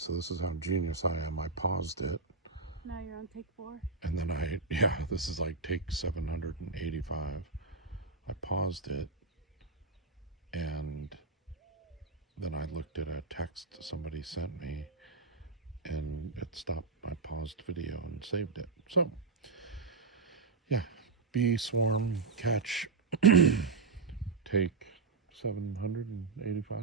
so this is how genius I am. I paused it. Now you're on take 4. And then this is like take 785. I paused it, and then I looked at a text somebody sent me, and it stopped my paused video and saved it. So, yeah, bee swarm catch take 785.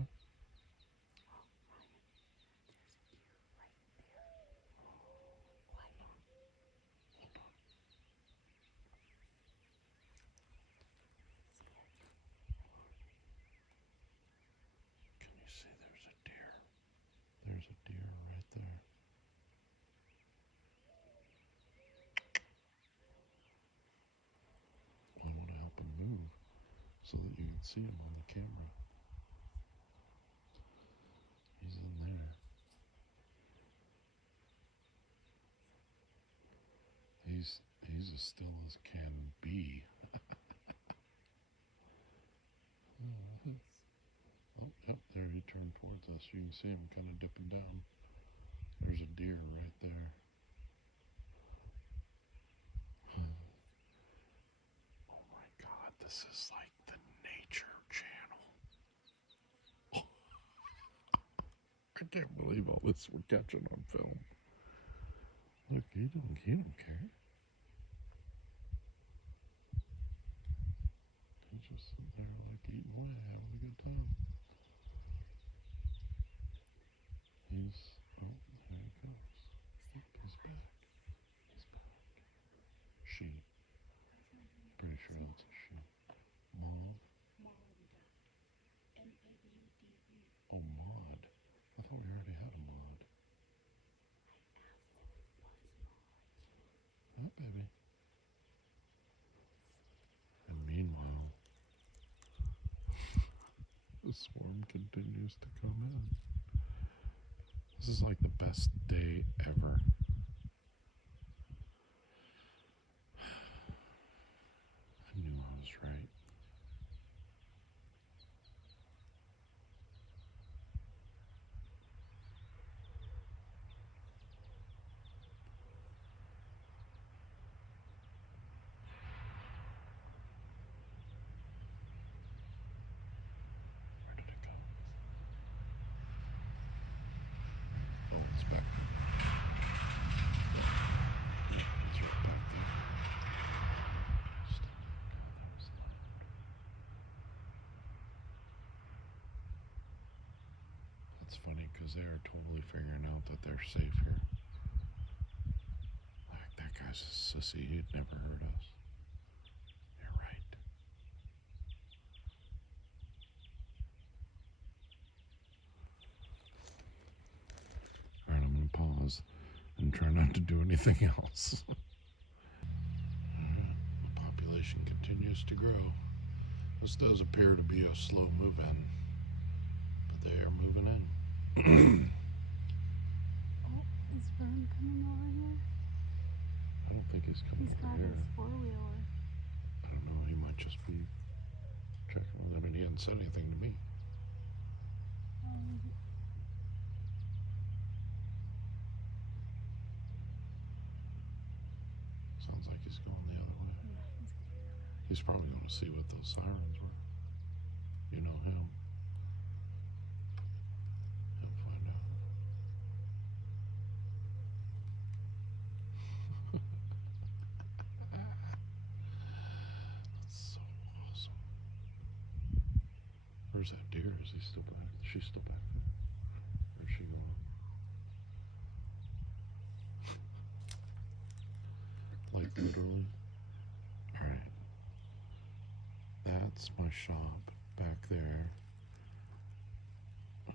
Can you see there's a deer? There's a deer right there. I want to help him move so that you can see him on the camera. He's in there. He's as still as can be. Oh, yep, there he turned towards us. You can see him kind of dipping down. There's a deer right there. Oh my God, this is like the Nature Channel. I can't believe all this we're catching on film. Look, he don't care. He's just sitting there like eating away, having a good time. Oh, there he comes. Look, he's back. He's back. She. Pretty sure that's a she. Maude. Oh, Maude. I thought we already had a Maude. Huh, baby? And meanwhile, the swarm continues to come in. This is like the best day ever. I knew I was right. Where did it go? Oh, it's back. Yeah, it's right back there. That's funny because they are totally figuring out that they're safe here. Like, that guy's a sissy. He'd never hurt us. You're right. Alright, I'm going to pause and try not to do anything else. Alright, the population continues to grow. This does appear to be a slow move-in, but they are moving in. Oh, is Vern coming over here? I don't think he's coming He's over got here. his 4-wheeler. I don't know, he might just be checking with him, and he hadn't said anything to me. Sounds like he's going the other way. Yeah, he's going the other way. He's probably going to see what those sirens were. You know him. He'll find out. That's so awesome. Where's that deer? Is he still back? She's still back there? Where's she going? Like literally? Alright. That's my shop back there.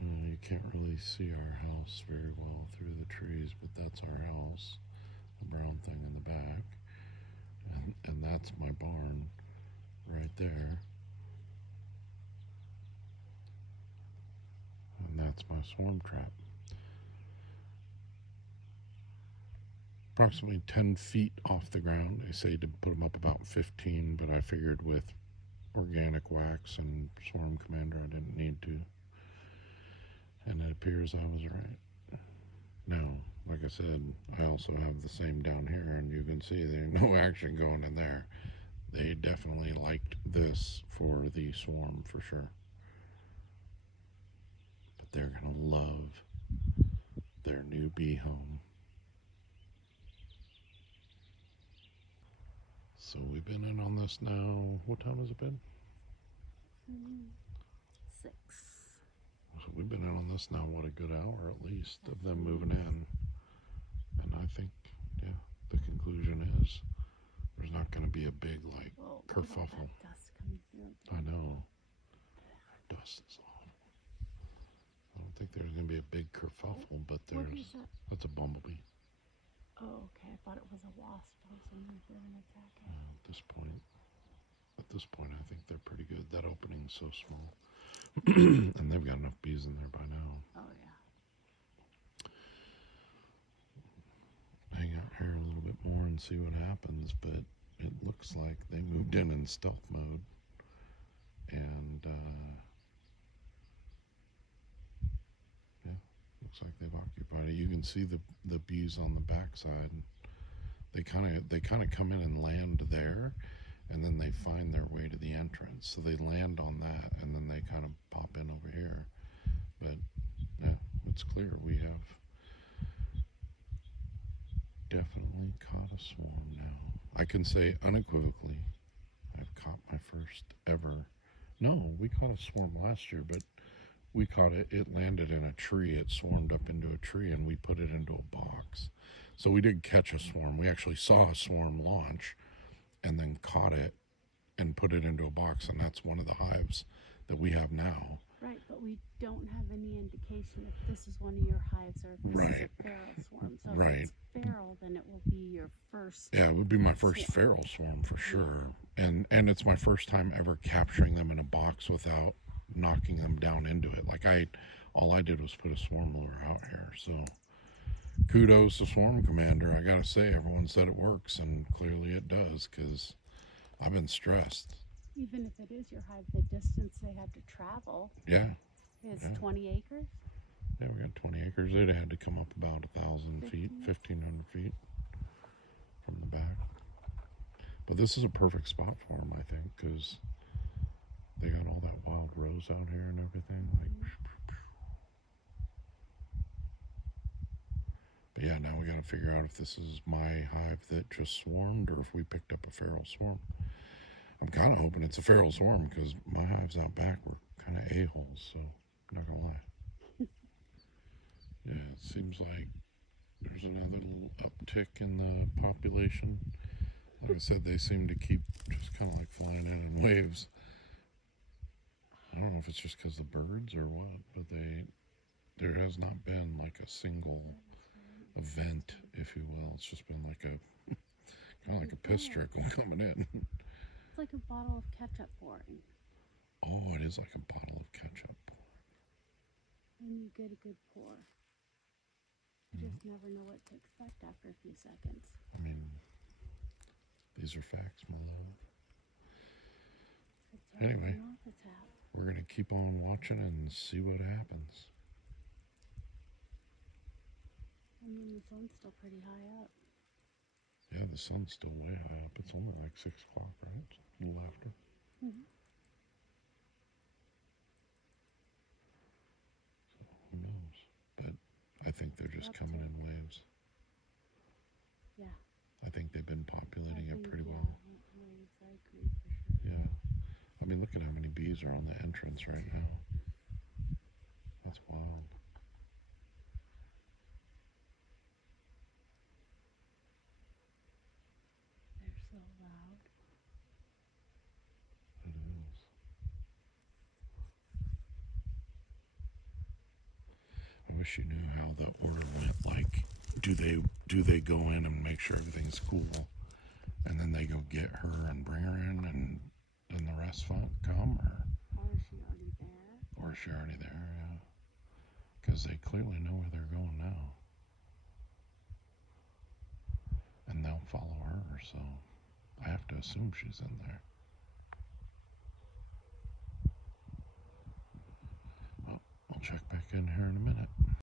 You can't really see our house very well through the trees, but that's our house. The brown thing in the back. And that's my barn right there. And that's my swarm trap. Approximately 10 feet off the ground. They say to put them up about 15, but I figured with organic wax and Swarm Commander I didn't need to. And it appears I was right. Now, like I said, I also have the same down here, and you can see there's no action going in there. They definitely liked this for the swarm for sure. But they're going to love their new bee home. So we've been in on this now. What time has it been? 6. So we've been in on this now, what, a good hour at least of them moving in. And I think, yeah, the conclusion is there's not going to be a big, like, Whoa, kerfuffle. dust coming through. I know. Dust is awful. I don't think there's going to be a big kerfuffle, but What there's. is that? That's a bumblebee. Oh, okay. I thought it was a wasp. I was wondering if they were going to attack it. At this point, I think they're pretty good. That opening's so small. And they've got enough bees in there by now. Oh, yeah. Hang out here a little bit more and see what happens, but it looks like they moved in stealth mode. And, yeah, looks like they've occupied it. You can see the bees on the backside. They kind of come in and land there, and then they find their way to the entrance. So they land on that, and then they kind of pop in over here. But yeah, it's clear we have definitely caught a swarm now. I can say unequivocally, I've caught my first ever. No, we caught a swarm last year, but we caught it. It landed in a tree. It swarmed up into a tree, and we put it into a box. So we did catch a swarm. We actually saw a swarm launch and then caught it and put it into a box, and that's one of the hives that we have now. Right, but we don't have any indication if this is one of your hives or if this is a feral swarm. So if it's feral, then it will be your first. Yeah, it would be my first feral swarm for sure. And it's my first time ever capturing them in a box without knocking them down into it. Like all I did was put a swarm lure out here. So kudos to Swarm Commander. I gotta say, everyone said it works, and clearly it does, because I've been stressed. Even if it is your hive, the distance they had to travel is 20 acres? Yeah, we got 20 acres. They'd had to come up about 1,000 feet, 1,500 feet from the back. But this is a perfect spot for them, I think, because they got all that wild rose out here and everything. But yeah, now we got to figure out if this is my hive that just swarmed or if we picked up a feral swarm. I'm kind of hoping it's a feral swarm because my hives out back were kind of a-holes, so I'm not going to lie. Yeah, it seems like there's another little uptick in the population. Like I said, they seem to keep just kind of like flying in waves. I don't know if it's just because the birds or what, but there has not been like a single event, if you will. It's just been like a kind of like a piss trickle coming in. It's like a bottle of ketchup pouring. Oh, it is like a bottle of ketchup. And you get a good pour. You just never know what to expect after a few seconds. I mean, these are facts, my love. Anyway, we're going to keep on watching and see what happens. I mean, the sun's still pretty high up. Yeah, the sun's still way high up. It's only like 6 o'clock, right? It's a little after. Mm-hmm. So who knows? But I think they're just coming in waves. Yeah. I think they've been populating it pretty well. Waves, I agree for sure. Yeah. I mean, look at how many bees are on the entrance right now. That's wild. They're so loud. It is. I wish you knew how the order went. Like, do they go in and make sure everything's cool, and then they go get her and bring her in, and then the rest come, or is she already there? Or is she already there? Yeah, because they clearly know where they're going now, and they'll follow her. So I have to assume she's in there. Well, I'll check back in here in a minute.